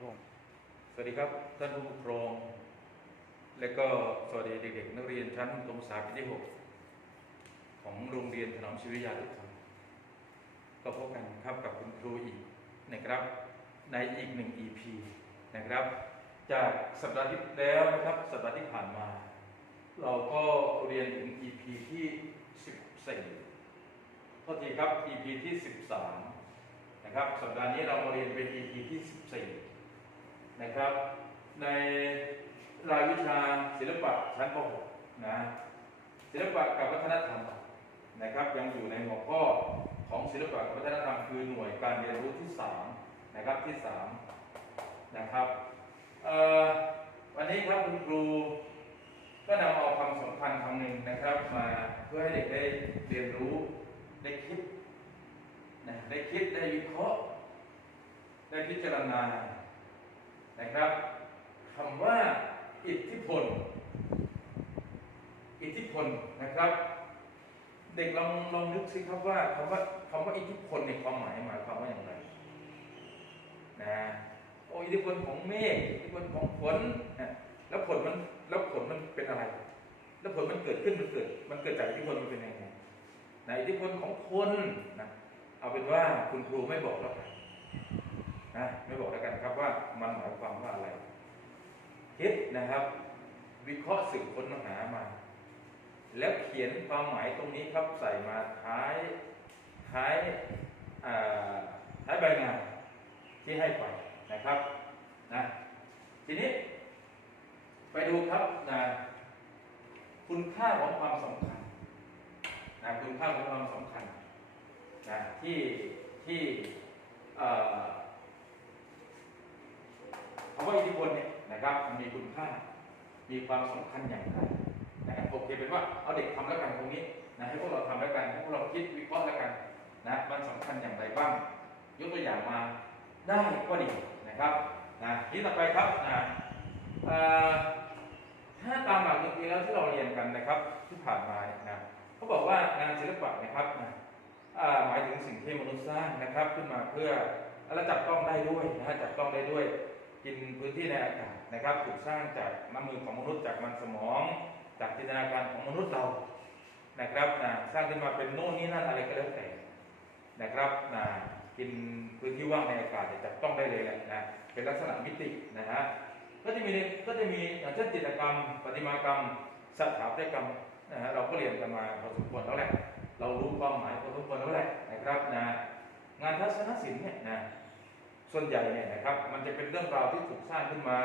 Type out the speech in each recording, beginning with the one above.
ครับผม สวัสดีครับท่านผู้ปกครอง และก็สวัสดีเด็กๆ นักเรียนชั้นประถมศึกษาปีที่ 6 ของโรงเรียนถนอมชีวิยาทุกท่านก็พบกันครับกับคุณครูอีกนะครับในอีกหนึ่ง EP นะครับ จากสัปดาห์ที่แล้วนะครับสัปดาห์ที่ผ่านมา เราก็เรียนถึง EP ที่ 14โทษทีครับ EP ที่ 13นะครับสัปดาห์นี้เรามาเรียนเป็น EP ที่ 14 นะครับ ในรายวิชาศิลปะชั้นป .6 นะศิลปะกับวัฒนธรรมนะครับ ยังอยู่ในหัวข้อของศิลปะกับวัฒนธรรมคือหน่วยการเรียนรู้ที่3นะครับที่3นะครับวันนี้ครับคุณครูก็นำเอาคำสำคัญคำหนึ่งนะครับ มาเพื่อให้เด็กได้เรียนรู้ได้คิดนะได้คิดได้วิเคราะห์ได้พิจารณา นะครับคำว่าอิทธิพล อิทธิพลนะครับ เด็กลองลองนึกสิครับว่าคำว่าคำว่าอิทธิพลในความหมายหมายความว่าอย่างไรนะโอ้อิทธิพลของเมฆอิทธิพลของฝนนะแล้วผลมันแล้วผลมันเป็นอะไร แล้วผลมันเกิดขึ้นมันเกิด มันเกิดจากอิทธิพลมันเป็นยังไงนะอิทธิพลของคนนะเอาเป็นว่าคุณครูไม่บอกแล้วกันนะไม่บอกแล้วกันครับว่า มันหมายความว่าอะไรคิดนะครับ วิเคราะห์สืบค้นหามา แล้วเขียนความหมายตรงนี้ครับใส่มาท้ายท้ายอ่าท้ายใบงานที่ให้ไปนะครับนะทีนี้ ไปดูครับนะคุณค่าของความสำคัญนะคุณค่าของความสำคัญนะที่ที่ำว่าอิทธิพลเนี่ยนะครับมันมีคุณค่า มีความสำคัญอย่างไรนะครับโอเคเป็นว่าเอาเด็กทำแล้วกันตรงนี้นะให้พวกเราทำแล้วกันให้พวกเราคิดวิเคราะห์แล้วกันนะมันสำคัญอย่างไรบ้าง ยกตัวอย่างมาได้ก็ดีนะครับนะทีต่อไปครับนะถ้าตามหลักจริงๆแล้วที่เราเรียนกันนะครับที่ผ่านมานะเขาบอกว่างานศิลปะนะครับนะหมายถึงสิ่งที่มนุษย์สร้างนะครับ ขึ้นมาเพื่อและจับต้องได้ด้วยนะฮะจับต้องได้ด้วย กินพื้นที่ในอากาศนะครับถูกสร้างจากน้ำมือของมนุษย์จากมันสมอง จากจินตนาการของมนุษย์เรานะครับนะสร้างขึ้นมาเป็นโน่นนี่นั่นอะไรก็แล้วแต่นะครับนะกินพื้นที่ว่างในอากาศจับต้องได้เลยแหละนะเป็นลักษณะมิตินะฮะก็จะมีก็จะมีอย่างเช่นจิตรกรรมประติมากรรมสถาปัตยกรรมนะฮะเราก็เรียนกันมาพอสมควรแล้วแหละ เรารู้ความหมายพอสมควรแล้วแหละนะครับนะงานทัศนศิลป์เนี่ยนะ ส่วนใหญ่เนี่ยนะครับมันจะเป็นเรื่องราวที่ถูกสร้างขึ้นมา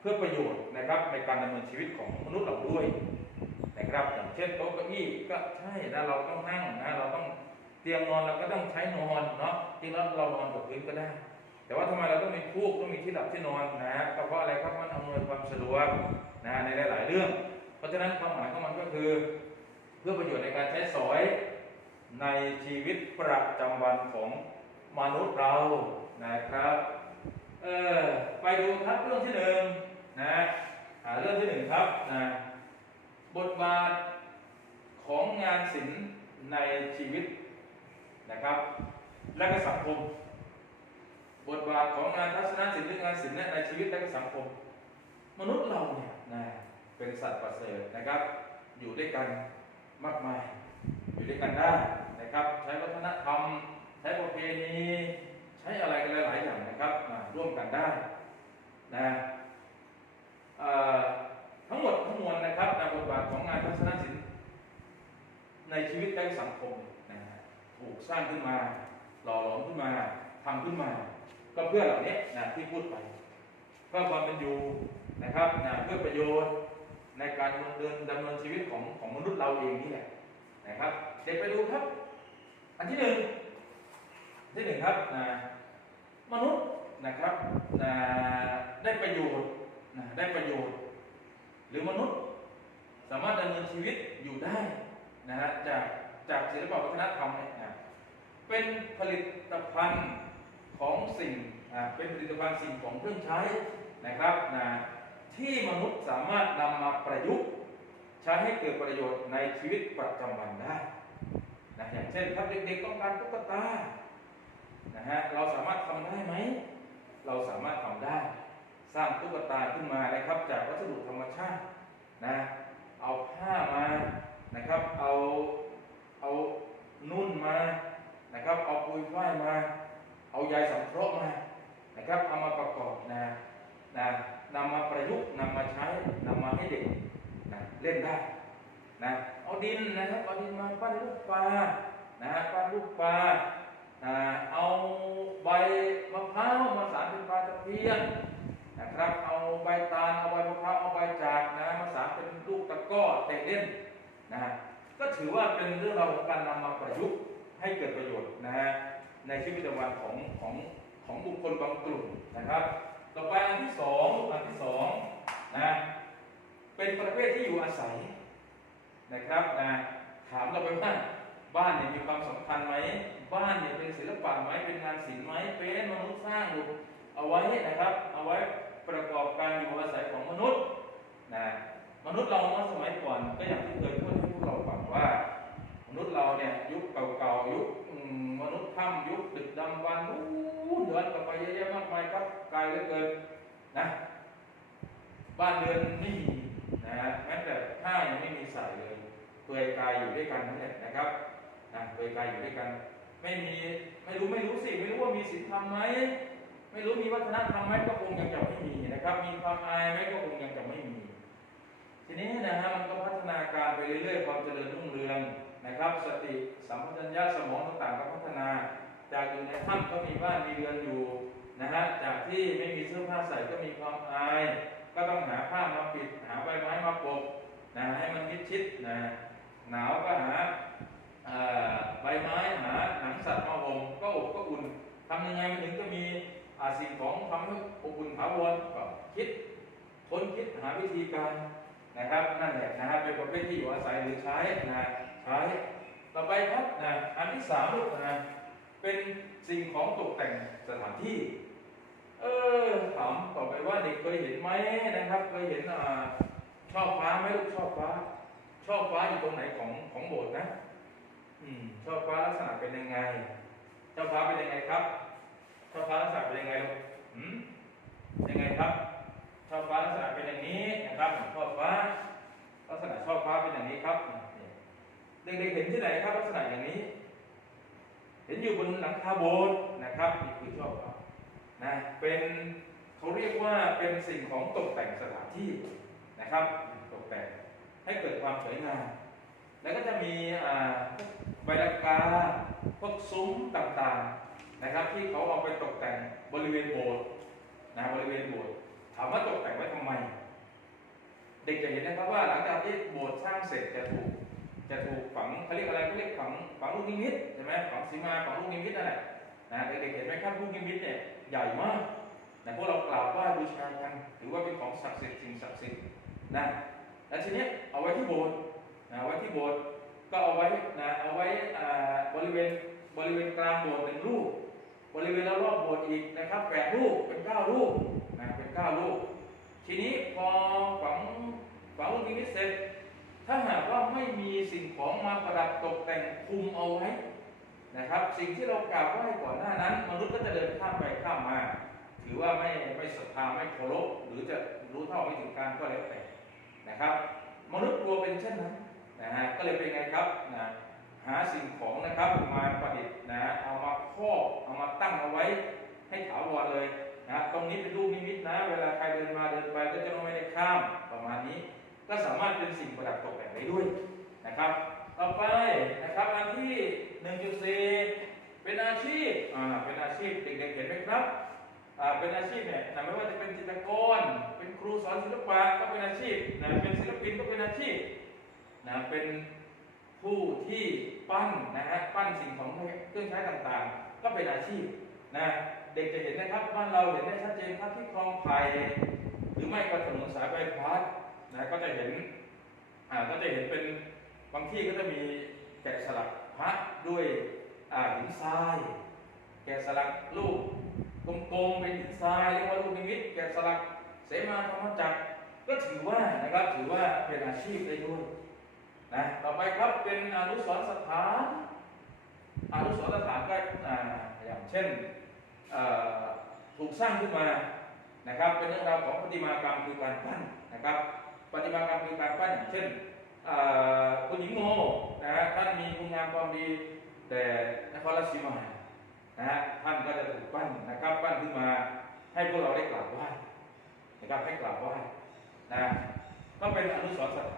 เพื่อประโยชน์นะครับในการดำเนินชีวิตของมนุษย์เราด้วยนะครับอย่างเช่นโต๊ะเก้าอี้ก็ใช่นะเราต้องนั่งนะเราต้องเตียงนอนเราก็ต้องใช้นอนเนาะจริงแล้วเรานอนกับพื้นก็ได้ แต่ว่าทำไมเราต้องมีฟูกต้องมีที่หลับที่นอนนะก็เพราะอะไรครับมันอำนวยความสะดวกนะในหลาย ๆ เรื่อง เพราะฉะนั้นความหมายของมันก็คือ เพื่อประโยชน์ในการใช้สอยในชีวิตประจำวันของมนุษย์เรา นะครับเออไปดูครับเรื่องที่หนึ่งนะเรื่องที่หนึ่งครับนะบทบาทของงานศิลป์ในชีวิตนะครับ และก็สังคม บทบาทของงานทัศนศิลป์หรืองานศิลป์ในชีวิตและก็สังคม มนุษย์เราเนี่ยนะเป็นสัตว์ประเสริฐนะครับ อยู่ด้วยกันมากมาย อยู่ด้วยกันได้นะครับ ใช้วัฒนธรรม ใช้ประเพณี ช้อะไรกันหลายๆอย่างนะครับมาร่วมกันได้นะทั้งหมดทั้งมวลนะครับในบทบาทของงานทัศนศิลป์ในชีวิตและสังคมนะฮะถูกสร้างขึ้นมา หล่อหลอมขึ้นมาทำขึ้นมา ก็เพื่อเหล่านี้นะที่พูดไปเพื่อความเป็นอยู่นะครับนะเพื่อประโยชน์ในการดำเนินดำเนินชีวิตของของมนุษย์เราเองนี่แหละนะครับ เด็กไปดูครับ อันที่หนึ่งที่หนึ่งครับนะ มนุษย์นะครับได้ประโยชน์ได้ประโยชน์ หรือมนุษย์สามารถดำเนินชีวิตอยู่ได้นะฮะจากจากศิลปวัฒนธรรมเนี่ยนะเป็นผลิตภัณฑ์ของสิ่งอ่าเป็นผลิตภัณฑ์สิ่งของเครื่องใช้นะครับนะที่มนุษย์สามารถนำมาประยุกต์ใช้ให้เกิดประโยชน์ในชีวิตประจำวันได้นะอย่างเช่นครับเด็กๆต้องการตุ๊กตา นะฮะเราสามารถทำได้ไหม เราสามารถทำได้ สร้างตุ๊กตาขึ้นมานะครับ จากวัสดุธรรมชาตินะเอาผ้ามานะครับเอาเอานุ่นมานะครับเอาปุยฝ้ายมา เอาใยสังเคราะห์มานะครับเอามาประกอบนะนะนำมาประยุกต์นำมาใช้นำมาให้เด็กนะเล่นได้นะเอาดินนะครับเอาดินมาปั้นลูกปลานะปั้นลูกปลา เอาใบมะพร้าวมาสานเป็นปลาตะเพียนนะครับเอาใบตาลเอาใบมะพร้าวเอาใบจากนะมาสานเป็นลูกตะก้อเตะเล่นนะก็ถือว่าเป็นเรื่องราวของการนำมาประยุกต์ให้เกิดประโยชน์นะฮะในชีวิตประจำวันของของของบุคคลบางกลุ่มนะครับ ต่อไปอันที่สองอันที่สองนะเป็นประเภทที่อยู่อาศัยนะครับนะถามเราไปว่าบ้านเนี่ยมีความสำคัญไหมบ้านเนี่ยเป็นศิลปะ ไหมเป็นไหมเป็นมนุษย์สร้างดูเอาไว้นะครับ เอาไว้ประกอบการอยู่อาศัยของมนุษย์นะมนุษย์เราเมื่อสมัยก่อนก็อย่างที่เคยพูดให้พวกเราฟังว่า มนุษย์เราเนี่ยยุคเก่าๆยุคมนุษย์ถ้ำยุคดึกดำบรรพ์นู้นย้อนกลับไปเยอะแยะมากมายครับไกลเหลือเกินนะบ้านเรือนไม่มีนะฮะแม้แต่ผ้ายังไม่มีใส่เลยเปลือยกายอยู่ด้วยกันนั่นแหละนะครับนะเปลือยกายอยู่ด้วยกัน ไม่มีไม่รู้ไม่รู้สิไม่รู้ว่ามีศีลธรรมไหมไม่รู้มีวัฒนธรรมไหมก็คงยังจะไม่มีนะครับ มีความอายไหมก็คงยังจะไม่มี ทีนี้นะฮะมันก็พัฒนาการไปเรื่อยๆความเจริญรุ่งเรืองนะครับ สติสัมปชัญญะสมองต่างๆก็พัฒนา จากอยู่ในถ้ำก็มีบ้านมีเรือนอยู่นะฮะจากที่ไม่มีเสื้อผ้าใส่ก็มีความอาย ก็ต้องหาผ้ามาปิดหาใบไม้มาปกนะให้มันมิดชิดนะหนาวก็หา ใบไม้หาหนังสัตว์มาห่มก็อบก็อุ่นทำยังไงมันถึงจะมีอาสิ่งของทำให้อบอุ่นถาวรก็คิดค้นคิดหาวิธีการนะครับนั่นแหละนะฮะเป็นประเภทที่อยู่อาศัยหรือใช้นะใช้ต่อไปครับนะอันที่สามลูกนะเป็นสิ่งของตกแต่งสถานที่ เออถามต่อไปว่าเด็กเคยเห็นไหมนะครับเคยเห็นอ่าชอบฟ้าไหมลูกชอบฟ้าชอบฟ้าอยู่ตรงไหนของของโบสถ์นะ ชอบฟ้าลักษณะเป็นยังไงชอบฟ้าเป็นยังไงครับชอบฟ้าลักษณะเป็นยังไงลูกอืมยังไงครับช่อฟ้าลักษณะเป็นอย่างนี้นะครับช่อฟ้าลักษณะช่อฟ้าเป็นอย่างนี้ครับ เด็กๆเห็นที่ไหนครับ ลักษณะอย่างนี้ เห็นอยู่บนหลังคาโบสถ์นะครับนี่คือช่อฟ้านะเป็นเขาเรียกว่าเป็นสิ่งของตกแต่งสถานที่นะครับ ตกแต่งให้เกิดความสวยงาม แล้วก็จะมีใบละกาพวกซุ้มต่างๆนะครับ ที่เขาเอาไปตกแต่งบริเวณโบสถ์นะบริเวณโบสถ์ถามว่าตกแต่งไว้ทำไม เด็กจะเห็นนะครับว่าหลังจากที่โบสถ์สร้างเสร็จจะถูกจะถูกฝังเขาเรียกอะไรเขาเรียกฝังฝังลูกนิมิตใช่ไหมฝังสีมาฝังลูกนิมิตนั่นแหละนะเด็กๆเห็นไหมครับลูกนิมิตเนี่ยใหญ่มากนะพวกเรากราบไหว้บูชากันถือว่าเป็นของศักดิ์สิทธิ์สิ่งศักดิ์สิทธิ์นะแล้วทีนี้เอาไว้ที่โบสถ์ นะไว้ที่โบสถ์ก็เอาไว้นะเอาไว้บริเวณบริเวณกลางโบสถ์หนึ่งลูกบริเวณรอบโบสถ์อีกนะครับแปดลูกเป็นเก้าลูกนะเป็นเก้าลูกทีนี้พอฝังฝังลูกนิมิตเสร็จ ถ้าหากว่าไม่มีสิ่งของมาประดับตกแต่งคุมเอาไว้นะครับ สิ่งที่เรากราบไหว้ก่อนหน้านั้น มนุษย์ก็จะเดินข้ามไปข้ามมาถือว่าไม่ไม่ศรัทธาไม่เคารพหรือจะรู้เท่าไม่ถึงการก็แล้วแต่นะครับ มนุษย์กลัวเป็นเช่นนั้น นะฮะก็เลยเป็นไงครับนะหาสิ่งของนะครับมาประดิษฐ์นะเอามาครอบเอามาตั้งเอาไว้ให้ถาวรเลยนะตรงนี้เป็นรูปนิมิตนะ เวลาใครเดินมาเดินไปก็จะไม่ได้ข้ามประมาณนี้ ก็สามารถเป็นสิ่งประดับตกแต่งได้ด้วยนะครับ ต่อไปนะครับอันที่ 1.4 เป็นอาชีพอ่าเป็นอาชีพเด็กๆเห็นไหมครับอ่าเป็นอาชีพเนี่ยไม่ว่าจะเป็นจิตรกร เป็นครูสอนศิลปะก็เป็นอาชีพนะเป็นศิลปินก็เป็นอาชีพ นะเป็นผู้ที่ปั้นนะฮะปั้นสิ่งของเครื่องใช้ต่างๆ ก็เป็นอาชีพนะเด็กจะเห็นนะครับบ้านเราเห็นได้ชัดเจนครับที่คลองไผ่หรือไม่ก็ถนนสายใบพัดนะก็จะเห็นอ่าก็จะเห็นเป็นบางที่ก็จะมีแกะสลักพระด้วยอ่าหินทราย แกะสลักรูปกลมๆเป็นหินทรายเรียกว่าลูกนิมิตแกะสลักเสมาธรรมจักรก็ถือว่านะครับถือว่าเป็นอาชีพได้ด้วย นะต่อไปครับเป็นอนุสรณ์สถานอนุสรณ์สถานก็อย่างเช่นถูกสร้างขึ้นมานะครับเป็นเรื่องราวของประติมากรรมคือการปั้นนะครับประติมากรรมคือการปั้นอย่างเช่นคุณหญิงโมนะฮะท่านมีคุณงามความดีแต่นครราชสีมานะฮะท่านก็จะถูกปั้นนะครับปั้นขึ้นมาให้พวกเราได้กราบไหว้นะครับให้กราบไหว้นะก็เป็นอนุสรณ์สถาน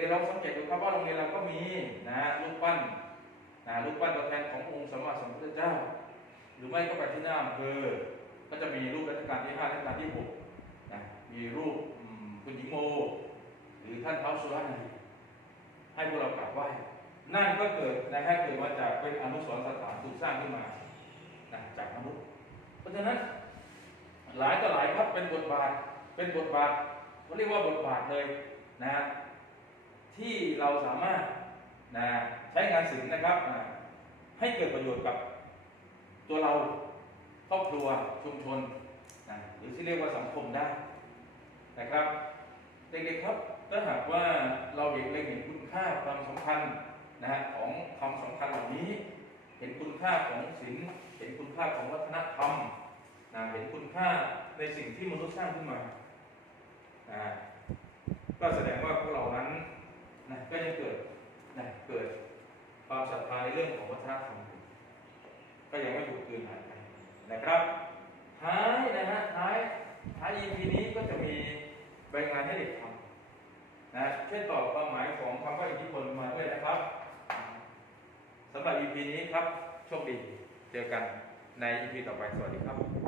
ด็กๆลองสังเกตดูครับว่าโรงเรียนเราก็มีนะฮะรูปปั้นนะรูปปั้นตัวแทนขององค์สมมาสมพุทธเจ้า หรือไม่ก็ไปที่หน้าอำเภอก็จะมีรูปรัชกาลที่ห้ารัชกาลที่หกนะมีรูปคุณหญิงโม หรือท่านเท้าสุรนารีให้พวกเรากราบไหว้นั่นก็เกิดนะฮะเกิดมาจากเป็นอนุสรณ์สถานถูกสร้างขึ้นมานะจากมนุษย์ เพราะฉะนั้นหลายต่อหลายครับเป็นบทบาทเป็นบทบาทเขาเรียกว่าบทบาทเลยนะฮะ ที่เราสามารถนะใช้งานศิลป์นะครับอ่าให้เกิดประโยชน์กับตัวเราครอบครัวชุมชนนะหรือที่เรียกว่าสังคมได้นะครับเด็กๆครับถ้าหากว่าเราเด็กเล็งเห็นคุณค่าความสำคัญนะฮะของความสำคัญเหล่านี้ เห็นคุณค่าของศีลเห็นคุณค่าของวัฒนธรรมนะเห็นคุณค่าในสิ่งที่มนุษย์สร้างขึ้นมานะก็แสดงว่าพวกเรานั้น นะก็ยังเกิดนะเกิดความศรัทธาในเรื่องของวัฒนธรรมก็ยังไม่ถูกกลืนหายไปนะครับท้ายนะฮะท้ายท้าย EP นี้ก็จะมีใบงานให้เด็กทำนะช่วยตอบความหมายของคำว่าอิทธิพลมาด้วยนะครับสำหรับ EP นี้ครับโชคดีเจอกันใน EP ต่อไปสวัสดีครับ